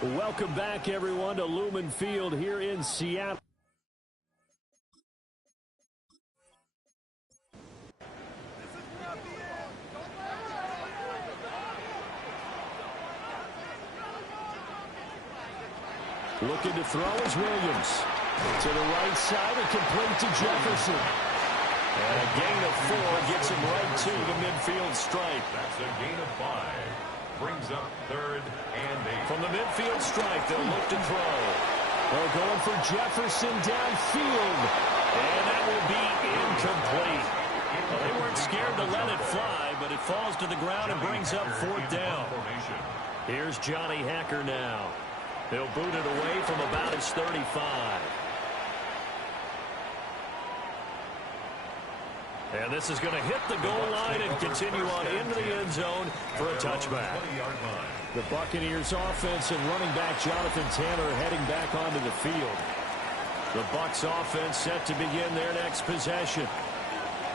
Welcome back, everyone, to Lumen Field here in Seattle. Looking to throw is Williams. To the right side and complete to Jefferson. And a gain of 4 gets him right to the midfield stripe. That's a gain of 5. Brings up 3rd and 8. From the midfield stripe, they'll look to throw. They're going for Jefferson downfield. And that will be incomplete. Well, they weren't scared to let it fly, but it falls to the ground and brings up 4th down. Here's Johnny Hacker now. He'll boot it away from about his 35. And this is going to hit the goal line and continue on into the end zone for a touchback. The Buccaneers offense and running back Jonathan Taylor heading back onto the field. The Bucs offense set to begin their next possession.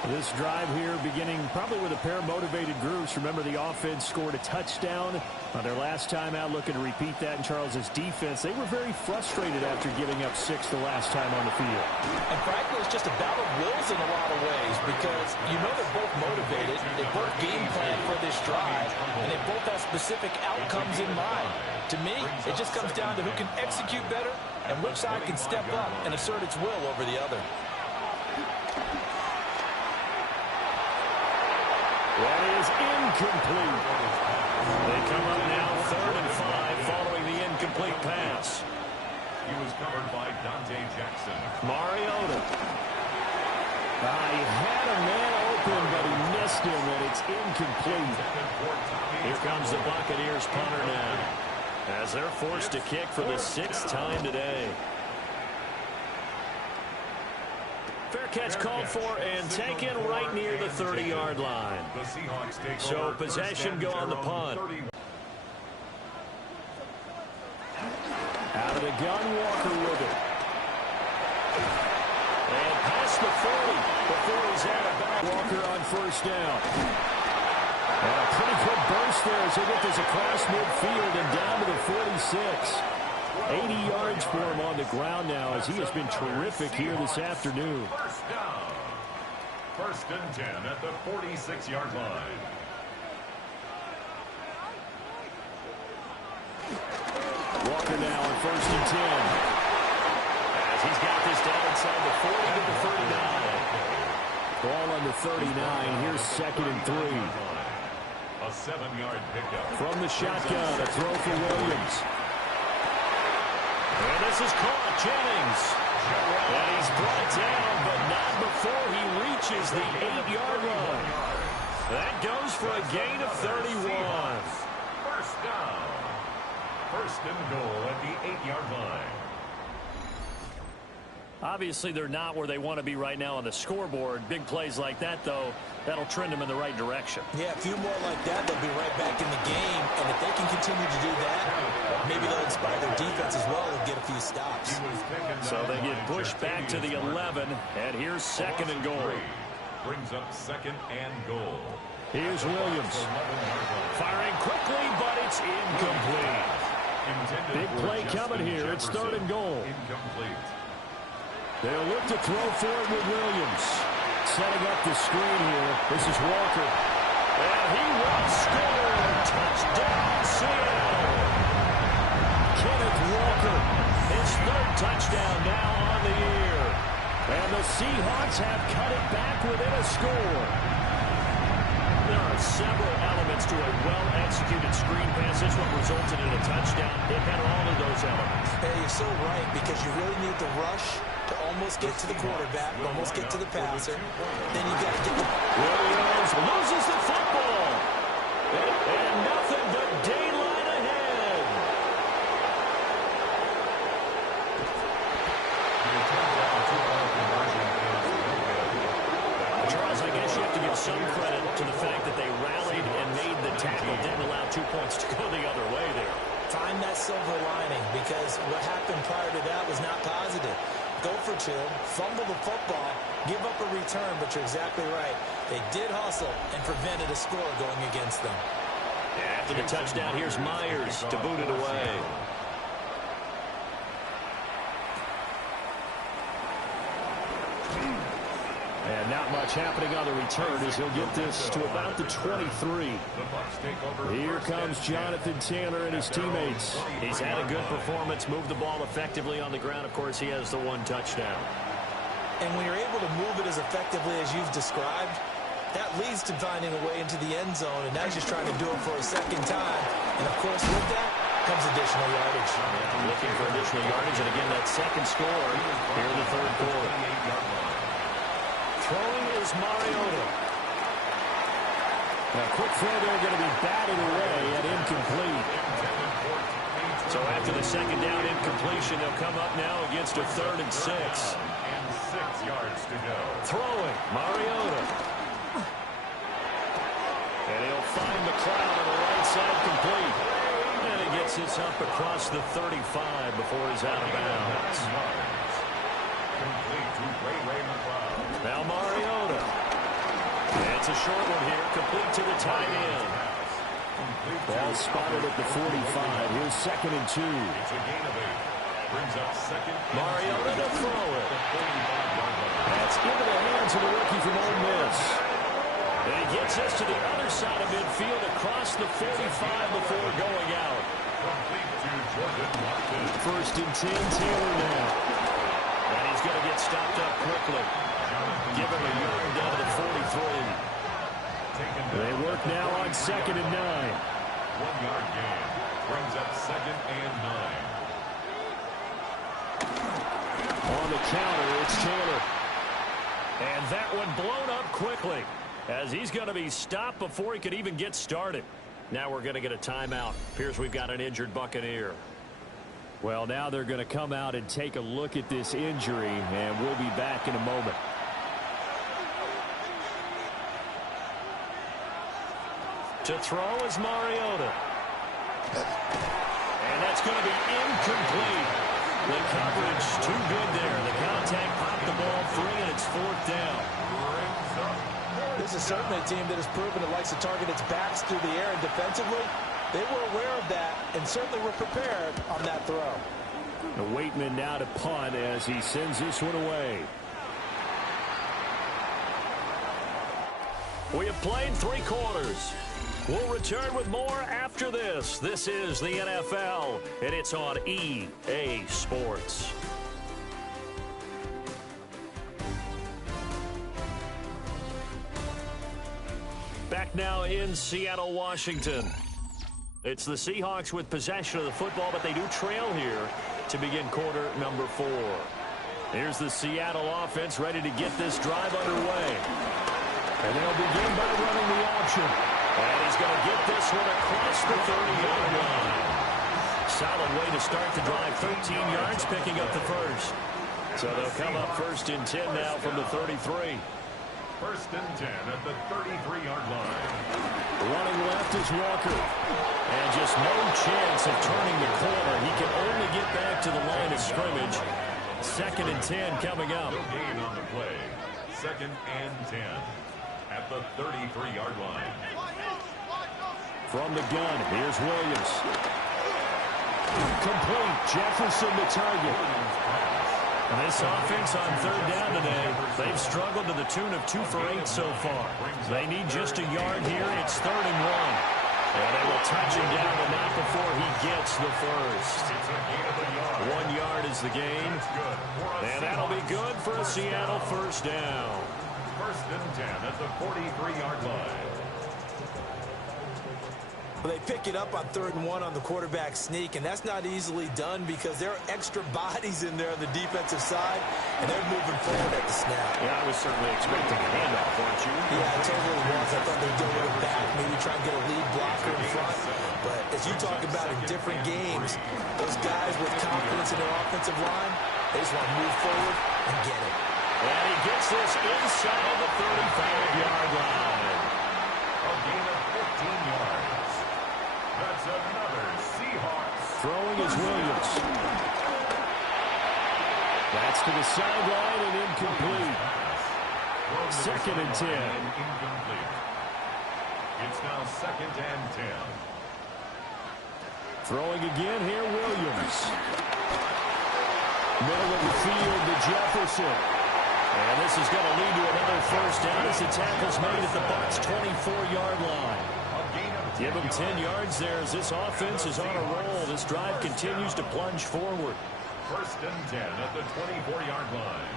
This drive here beginning probably with a pair of motivated groups. Remember, the offense scored a touchdown on their last time out, looking to repeat that in Charles's defense. They were very frustrated after giving up 6 the last time on the field. And frankly, it's just a battle of wills in a lot of ways because you know they're both motivated. They both game plan for this drive, and they both have specific outcomes in mind. To me, it just comes down to who can execute better and which side can step up and assert its will over the other. That is incomplete. They come up now 3rd and 5 following the incomplete pass. He was covered by Dante Jackson. Mariota. He had a man open, but he missed him, and it's incomplete. Here comes the Buccaneers punter now, as they're forced to kick for the 6th time today. Fair catch called for and taken right near the 30-yard line. So possession go on the punt. Out of the gun, Walker with it. And past the 40 before he's out of bounds. Walker on 1st down. And a pretty good burst there as he gets this across midfield and down to the 46. 80 yards for him on the ground now as he has been terrific here this afternoon. First down. 1st and 10 at the 46-yard line. Walker now on 1st and 10. As he's got this down inside the 40 to the 39. Ball on the 39. Here's 2nd and 3. A 7-yard pickup. From the shotgun, a throw for Williams. And this is caught, Jennings. And he's brought down, but not before he reaches the 8-yard line. That goes for a gain of 31. First down. 1st and goal at the 8-yard line. Obviously, they're not where they want to be right now on the scoreboard. Big plays like that, though, that'll trend them in the right direction. Yeah, a few more like that, they'll be right back in the game. And if they can continue to do that, maybe they'll inspire their defense as well and get a few stops. So they get pushed back to the 11, and here's 2nd and goal. Brings up 2nd and goal. Here's Williams. Firing quickly, but it's incomplete. Big play coming here. It's 3rd and goal. Incomplete. They'll look to throw forward with Williams. Setting up the screen here. This is Walker. And he will score. Touchdown, Seattle. Kenneth Walker. His 3rd touchdown now on the year. And the Seahawks have cut it back within a score. There are several elements to a well-executed screen pass. This one resulted in a touchdown. It had all of those elements. Hey, you're so right, because you really need the rush to almost get to the quarterback, almost get to the passer. Then you got to get the... Williams loses the football. And nothing but daylight ahead. Charles, I guess you have to give some credit to the fact that they rallied and made the tackle, didn't allow 2 points to go the other way there. Find that silver lining, because what happened prior to that was not positive. Go for 2, fumble the football, give up a return, but you're exactly right. They did hustle and prevented a score going against them. After the touchdown, here's Myers to boot it away. not much happening on the return as he'll get this to about the 23. Here comes Jonathan Taylor and his teammates. He's had a good performance, moved the ball effectively on the ground. Of course, he has the one touchdown. And when you're able to move it as effectively as you've described, that leads to finding a way into the end zone, and now he's just trying to do it for a second time. And, of course, with that comes additional yardage. Yeah, looking for additional yardage, and again, that second score here in the third quarter. Throwing is Mariota. A quick throw there going to be batted away and incomplete. So after the second down incompletion, they'll come up now against a 3rd and 6. And 6 yards to go. Throwing, Mariota. And he'll find McLeod on the right side complete. And he gets this up across the 35 before he's out of bounds. Complete to Ray McLeod. Now Mariota. It's a short one here, complete to the tight end. Ball spotted at the 45. Here's 2nd and 2. It's a gain of 8. Brings up second. Mariota to throw it. That's into the hands of the rookie from Ole Miss. And he gets us to the other side of midfield across the 45 before going out. Complete to Jordan Watson. 1st and 10, Taylor now. And he's going to get stopped up quickly. Give him a yard down to the 43. They work now on 2nd and 9. 1-yard gain. Brings up 2nd and 9. On the counter, it's Taylor. And that one blown up quickly as he's going to be stopped before he could even get started. Now we're going to get a timeout. Appears we've got an injured Buccaneer. Well, now they're going to come out and take a look at this injury, and we'll be back in a moment. To throw is Mariota. And that's going to be incomplete. The coverage too good there. The contact popped the ball free, and it's 4th down. This is certainly a team that has proven it likes to target its backs through the air, and defensively, they were aware of that and certainly were prepared on that throw. The Waitman now to punt as he sends this one away. We have played 3 quarters. We'll return with more after this. This is the NFL, and it's on EA Sports. Back now in Seattle, Washington. It's the Seahawks with possession of the football, but they do trail here to begin quarter number 4. Here's the Seattle offense ready to get this drive underway. And they'll begin by running the option. And he's going to get this one across the 30-yard line. Solid way to start the drive. 13 yards, picking up the first. So they'll come up 1st and 10 now from the 33. 1st and 10 at the 33-yard line. Running left is Walker. And just no chance of turning the corner. He can only get back to the line of scrimmage. 2nd and 10 coming up. No gain on the play. 2nd and 10 at the 33-yard line. From the gun, here's Williams. Complete. Jefferson the target. This offense on 3rd down today, they've struggled to the tune of 2 for 8 so far. They need just a yard here. It's 3rd and 1. And they will touch him down, but not before he gets the first. 1 yard is the gain. And that'll be good for a Seattle 1st down. 1st and 10 at the 43-yard line. They pick it up on 3rd and 1 on the quarterback sneak, and that's not easily done because there are extra bodies in there on the defensive side, and they're moving forward at the snap. Yeah, I was certainly expecting a handoff, weren't you? Yeah, I totally was. I thought they'd go with it back, maybe try and get a lead blocker in front. But as you talk about in different games, those guys with confidence in their offensive line, they just want to move forward and get it. And he gets this inside the 35-yard line. A gain of 15 yards. That's another Seahawks. Throwing is Williams. That's to the sideline and incomplete. 2nd and 10. Incomplete. It's now 2nd and 10. Throwing again here, Williams. Middle of the field to Jefferson. And this is going to lead to another first down as the tackle's made at the Bucs' 24-yard line. Give them 10 yards there as this offense is on a roll. This drive continues to plunge forward. First and 10 at the 24-yard line.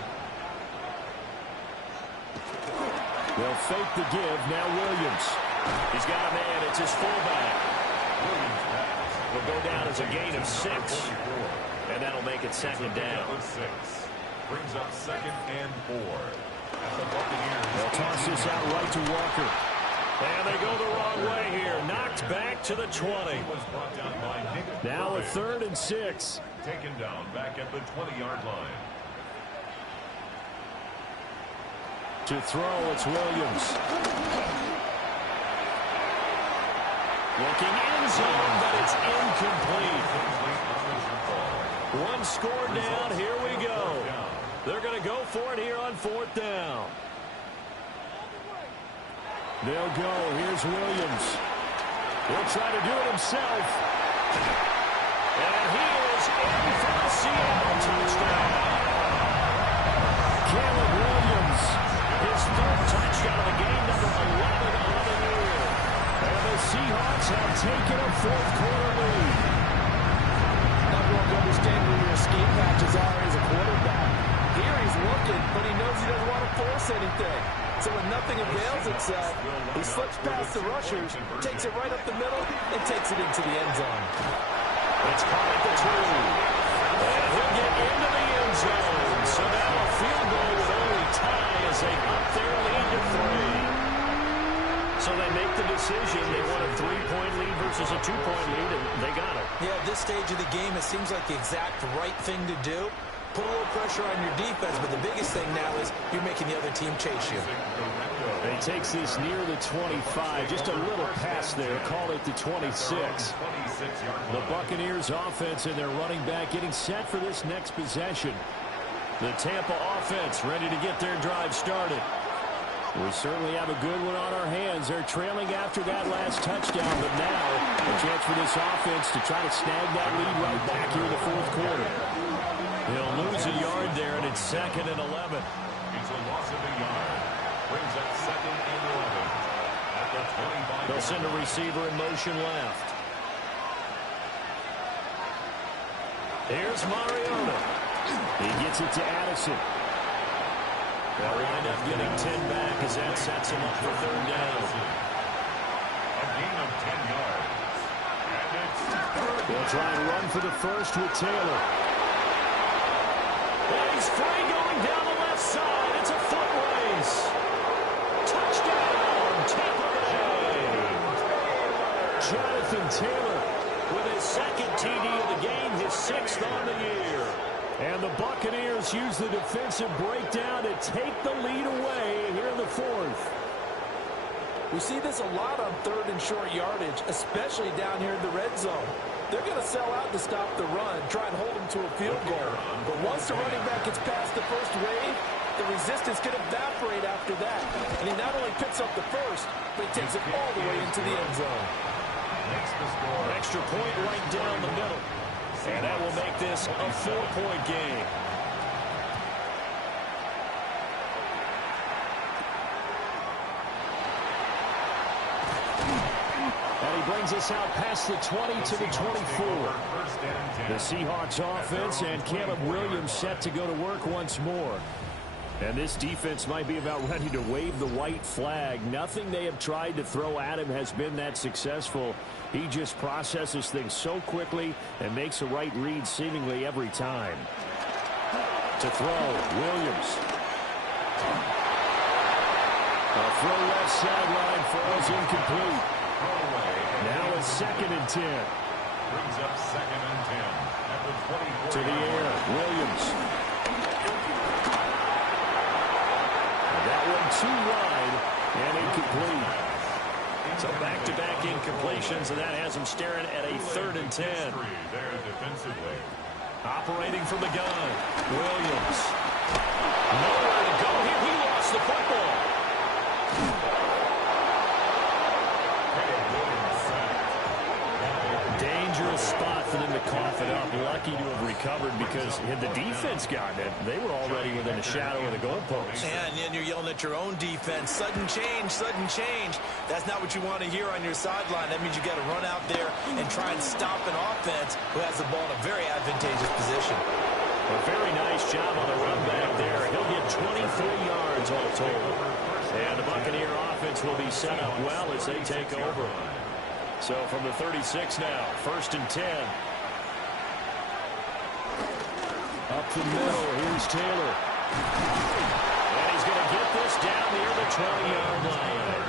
They'll fake the give. Now Williams. He's got a man. It's his fullback. Williams pass Will go down as a gain of 6. And that'll make it second down. 6. Brings up second and 4. At the Buccaneers. They'll toss this out right to Walker. And they go the wrong way here. Knocked back to the 20. Was brought down by Nick. Now a 3rd and 6. Taken down back at the 20-yard line. To throw, it's Williams. Looking end zone, but it's incomplete. One score down. Here we go. They're going to go for it here on 4th down. They'll go. Here's Williams. He'll try to do it himself. And he is in for the Seattle touchdown. Caleb Williams, his 3rd touchdown of the game, number 11 on the year. And the Seahawks have taken a 4th-quarter lead. Everyone can understand where your escape patches are as a quarterback. Here he's looking, but he knows he doesn't want to force anything. So when nothing avails itself, he slips past the rushers, takes it right up the middle, and takes it into the end zone. It's caught at the 2. And he'll get into the end zone. So now a field goal would only tie as they up their lead to 3. So they make the decision. They want a 3-point lead versus a 2-point lead, and they got it. Yeah, at this stage of the game, it seems like the exact right thing to do. Put a little pressure on your defense, but the biggest thing now is you're making the other team chase you. He takes this near the 25. Just a little pass there. Call it the 26. The Buccaneers offense and their running back getting set for this next possession. The Tampa offense ready to get their drive started. We certainly have a good one on our hands. They're trailing after that last touchdown, but now a chance for this offense to try to snag that lead right back here in the 4th quarter. He'll lose a yard there, and it's 2nd and 11. It's a loss of a yard. Brings up 2nd and 11. At the 25. They'll send a receiver in motion left. Here's Mariota. He gets it to Addison. They'll wind up getting 10 back as that sets him up for 3rd down. A gain of 10 yards. And it's 3rd. They'll try and run for the first with Taylor. And he's free going down the left side. It's a foot race. Touchdown, Tampa Bay. Jonathan Taylor with his 2nd TD of the game, his 6th on the year. And the Buccaneers use the defensive breakdown to take the lead away here in the 4th. We see this a lot on 3rd and short yardage, especially down here in the red zone. They're going to sell out to stop the run, try and hold them to a field goal. But once the running back gets past the first wave, the resistance can evaporate after that. And he not only picks up the first, but he takes it all the way into the end zone. Makes the score. Extra point right down the middle. And that will make this a 4-point game. And he brings us out past the 20 to the 24. The Seahawks offense and Caleb Williams set to go to work once more. And this defense might be about ready to wave the white flag. Nothing they have tried to throw at him has been that successful. He just processes things so quickly and makes the right read seemingly every time. To throw, Williams. A throw left sideline falls incomplete. Now it's 2nd and 10. Brings up 2nd and 10. At the 24. To the air, Williams. That one too wide and incomplete. So back-to-back incompletions, and that has him staring at a 3rd and 10. There defensively. Operating from the gun, Williams. Nowhere to go here. He lost the football. Dangerous spot for them to cough it up. Lucky to have recovered because had the defense gotten it, they were already within a shadow of the goalpost. And then you're yelling at your own defense. Sudden change, sudden change. That's not what you want to hear on your sideline. That means you got to run out there and try and stop an offense who has the ball in a very advantageous position. A very nice job on the run back there. He'll get 23 yards all total. And the Buccaneer offense will be set up well as they take over. So from the 36 now, 1st and 10. Up the middle, here's Taylor. And he's going to get this down near the 20-yard line.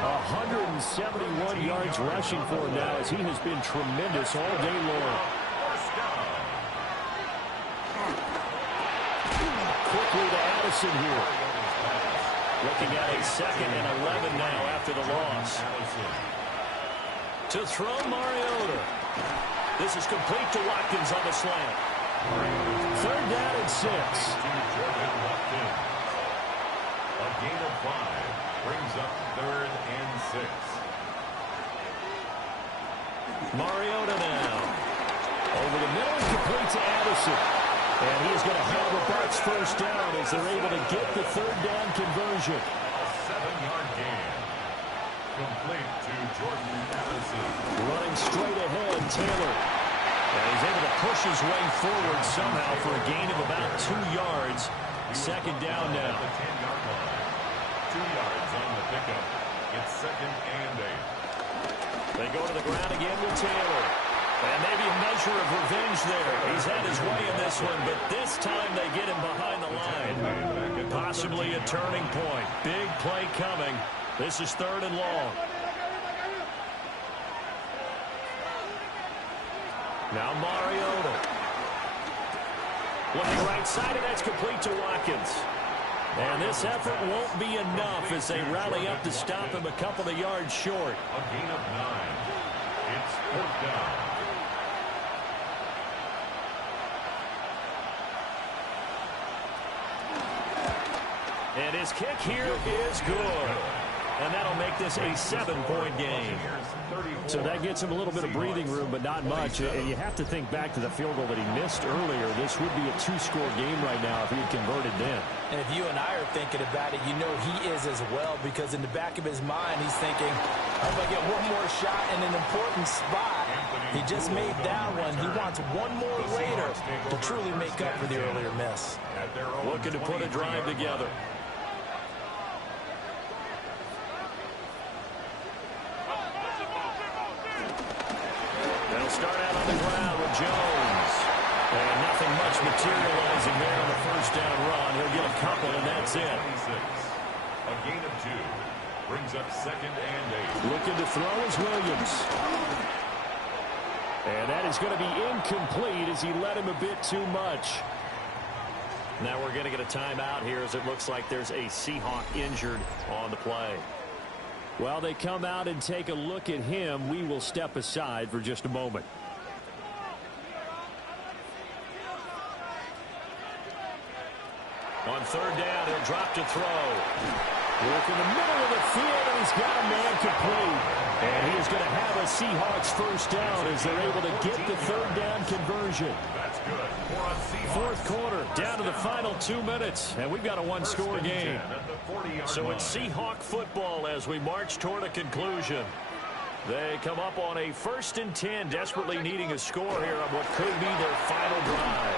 171 yards rushing for him now as he has been tremendous all day long. Quickly to Addison here. Looking at a 2nd and 11 now after the loss. To throw Mariota. This is complete to Watkins on the slant. 3rd down and 6. A gain of 5 brings up 3rd and 6. Mariota now. Over the middle and complete to Addison. And he's going to have the Bucs first down as they're able to get the 3rd down conversion. A 7-yard gain. Complete to Jordan Addison. Running straight ahead, Taylor. And he's able to push his way forward somehow for a gain of about 2 yards. 2nd down now. The 10-yard line. 2 yards on the pickup. It's 2nd and 8. They go to the ground again with Taylor. And maybe a measure of revenge there. He's had his way in this one, but this time they get him behind the line. Possibly a turning point. Big play coming. This is 3rd and long. Now Mariota. Looking right side, and that's complete to Watkins. And this effort won't be enough as they rally up to stop him a couple of yards short. A gain of 9. It's 4th down. And his kick here is good. And that'll make this a 7-point game. So that gets him a little bit of breathing room, but not much. And you have to think back to the field goal that he missed earlier. This would be a 2-score game right now if he had converted then. And if you and I are thinking about it, you know he is as well, because in the back of his mind, he's thinking, if I get one more shot in an important spot, he just made that one. He wants one more later to truly make up for the earlier miss. Looking to put a drive together. They'll start out on the ground with Jones. And nothing much materializing there on the 1st down run. He'll get a couple, and that's it. A gain of 2 brings up 2nd and 8. Looking to throw is Williams. And that is going to be incomplete as he let him a bit too much. Now we're going to get a timeout here as it looks like there's a Seahawk injured on the play. While they come out and take a look at him, we will step aside for just a moment. On 3rd down, he'll drop to throw. Work in the middle of the field, and he's got a man complete. And he is going to have a Seahawks first down as they're able to get the 3rd down conversion. That's good for a Seahawks. 4th quarter, down to the final 2 minutes, and we've got a 1-score game. So it's Seahawk football as we march toward a conclusion. They come up on a 1st and 10, desperately needing a score here on what could be their final drive.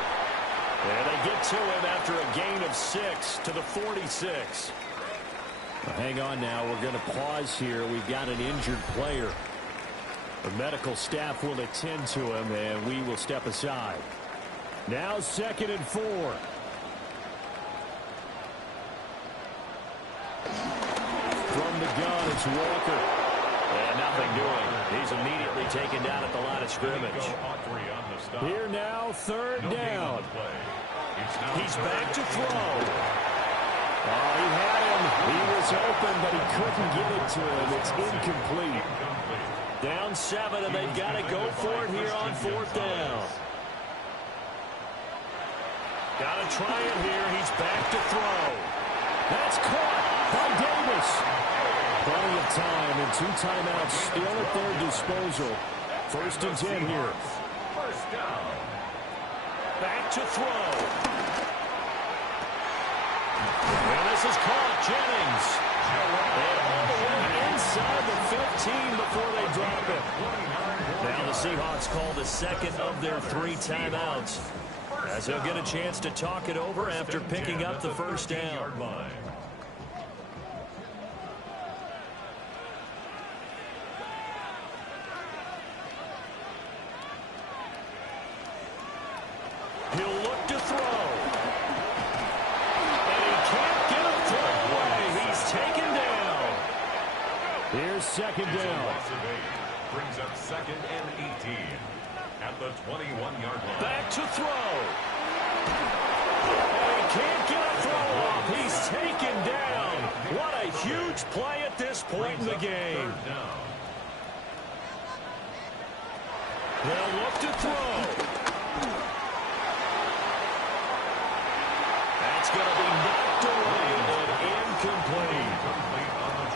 And they get to him after a gain of 6 to the 46. Well, hang on now. We're going to pause here. We've got an injured player. The medical staff will attend to him, and we will step aside. Now 2nd and 4. From the gun, it's Walker. And nothing doing. He's immediately taken down at the line of scrimmage. Here now, 3rd down. He's back to throw. Oh, he had him. He was open, but he couldn't get it to him. It's incomplete. Down 7, and they've got to go for it here on 4th down. Got to try it here. He's back to throw. That's caught by Davis. Plenty of time and 2 timeouts still at their disposal. 1st and 10 here. down. Back to throw. And this is caught. Jennings. And all the way inside the 15 before they drop it. Now the Seahawks call the second of their 3 timeouts, as they'll get a chance to talk it over after picking up the first down. He'll look to throw. And he can't get a throw away. He's taken down. Here's second down. Brings up 2nd and 18 at the 21-yard line. Back to throw. And he can't get a throw off. He's taken down. What a huge play at this point in the game. They'll look to throw. That's going to be knocked away and incomplete.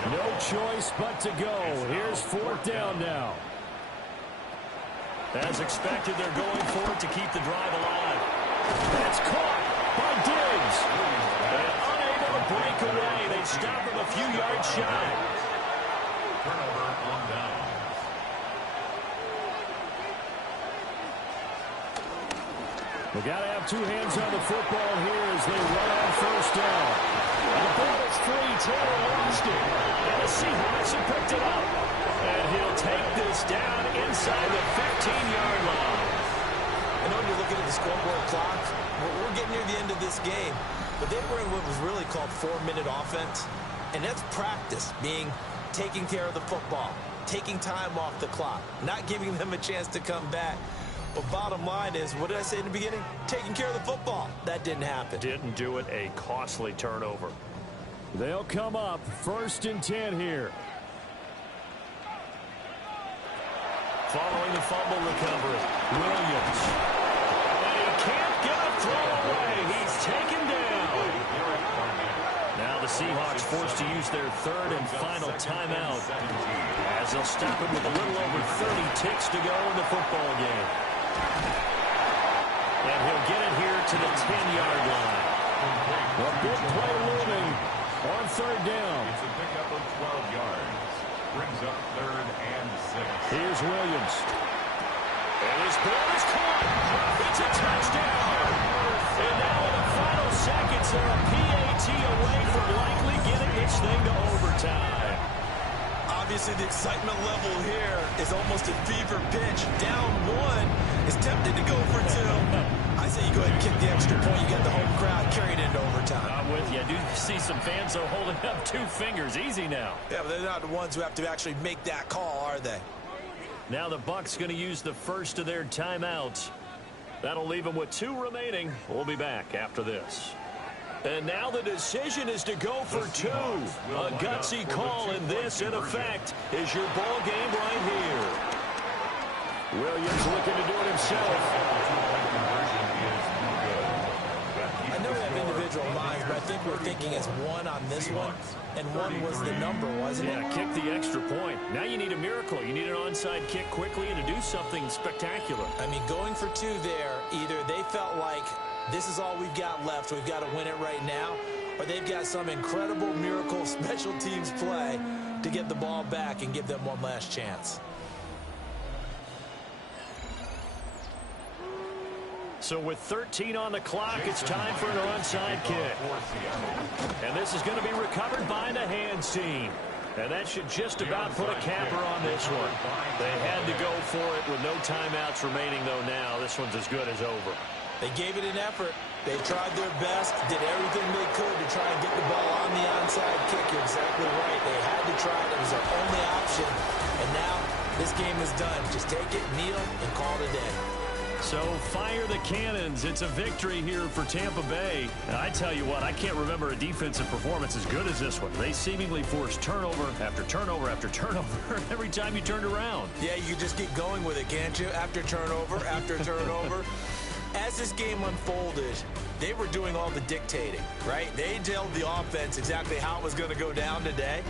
No choice but to go. Here's 4th down now. As expected, they're going for it to keep the drive alive. That's caught by Diggs. And unable to break away. They stop him a few yards shy. Turnover on downs. They got to have 2 hands on the football here as they run on 1st down. And the ball is free. Taylor lost it. And the Seahawks have picked it up. And he'll take this down inside the 15-yard line. I know when you're looking at the scoreboard clock, we're getting near the end of this game, but they were in what was really called 4-minute offense, and that's practice, being taking care of the football, taking time off the clock, not giving them a chance to come back. But bottom line is, what did I say in the beginning? Taking care of the football. That didn't happen. Didn't do it. A costly turnover. They'll come up 1st and 10 here. Following the fumble recovery, Williams. And he can't get a throw away. He's taken down. Now the Seahawks forced to use their 3rd and final timeout, as they'll stop it with a little over 30 ticks to go in the football game. And he'll get it here to the 10-yard line. A big play looming on 3rd down. It's a pickup of 12 yards. Brings up 3rd and 6. Here's Williams. And his ball is caught. It's a touchdown. And now in the final seconds, they're a PAT away from likely getting this thing to overtime. Obviously, the excitement level here is almost at fever pitch. Down 1 is tempted to go for 2. I say you go ahead and kick the extra point. You get the home crowd carried into overtime. I'm with you. I do see some fans, though, holding up 2 fingers. Easy now. Yeah, but they're not the ones who have to actually make that call, are they? Now the Bucs going to use the first of their timeouts. That'll leave them with 2 remaining. We'll be back after this. And now the decision is to go for 2. A gutsy call, and this, in effect, is your ball game right here. Williams looking to do it himself. I know we have individual minds, but I think we're thinking as 1 on this one, and 1 was the number, wasn't it? Yeah, kick the extra point. Now you need a miracle. You need an onside kick quickly and to do something spectacular. I mean, going for 2 there, either they felt like this is all we've got left, we've got to win it right now, or they've got some incredible miracle special teams play to get the ball back and give them one last chance. So with 13 on the clock, it's time for an onside kick. And this is going to be recovered by the hands team. And that should just about put a capper on this one. They had to go for it with no timeouts remaining, though. Now this one's as good as over. They gave it an effort. They tried their best, did everything they could to try and get the ball on the onside kick. You're exactly right. They had to try it. It was their only option. And now this game is done. Just take it, kneel, and call it a day. So fire the cannons. It's a victory here for Tampa Bay. And I tell you what, I can't remember a defensive performance as good as this one. They seemingly forced turnover after turnover after turnover every time you turned around. Yeah, you just keep going with it, can't you? After turnover, after turnover. as this game unfolded, they were doing all the dictating, right? They told the offense exactly how it was going to go down today.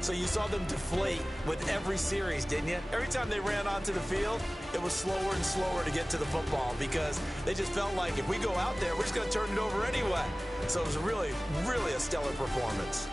So you saw them deflate with every series, didn't you? Every time they ran onto the field, it was slower and slower to get to the football because they just felt like if we go out there, we're just going to turn it over anyway. So it was really, really a stellar performance.